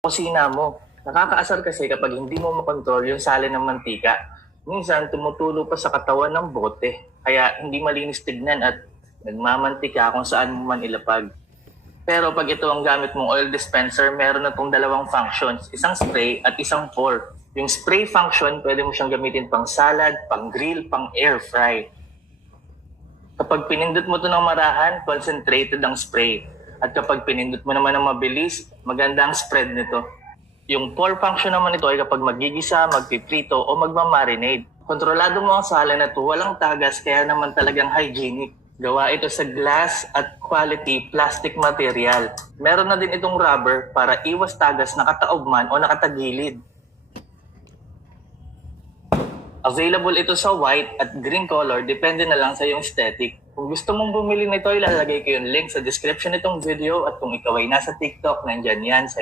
kusina mo. Nakakaasar kasi kapag hindi mo makontrol yung sali ng mantika. Minsan tumutulo pa sa katawan ng bote. Kaya hindi malinis tignan at nagmamantika kung saan mo man ilapag. Pero pag ito ang gamit mong oil dispenser, meron na itong dalawang functions. Isang spray at isang pour. Yung spray function, pwede mo siyang gamitin pang salad, pang grill, pang air fry. Kapag pinindot mo ito ng marahan, concentrated ang spray. At kapag pinindot mo naman ng mabilis, maganda ang spread nito. Yung pour function naman ito ay kapag magigisa, magpiprito o magmamarinade. Kontrolado mo ang sala na ito, walang tagas kaya naman talagang hygienic. Gawa ito sa glass at quality plastic material. Meron na din itong rubber para iwas tagas nakataob man o nakatagilid. Available ito sa white at green color, depende na lang sa iyong aesthetic. Kung gusto mong bumili nito, ilalagay ko yung link sa description nitong video at kung ikaw ay nasa TikTok, nandyan yan sa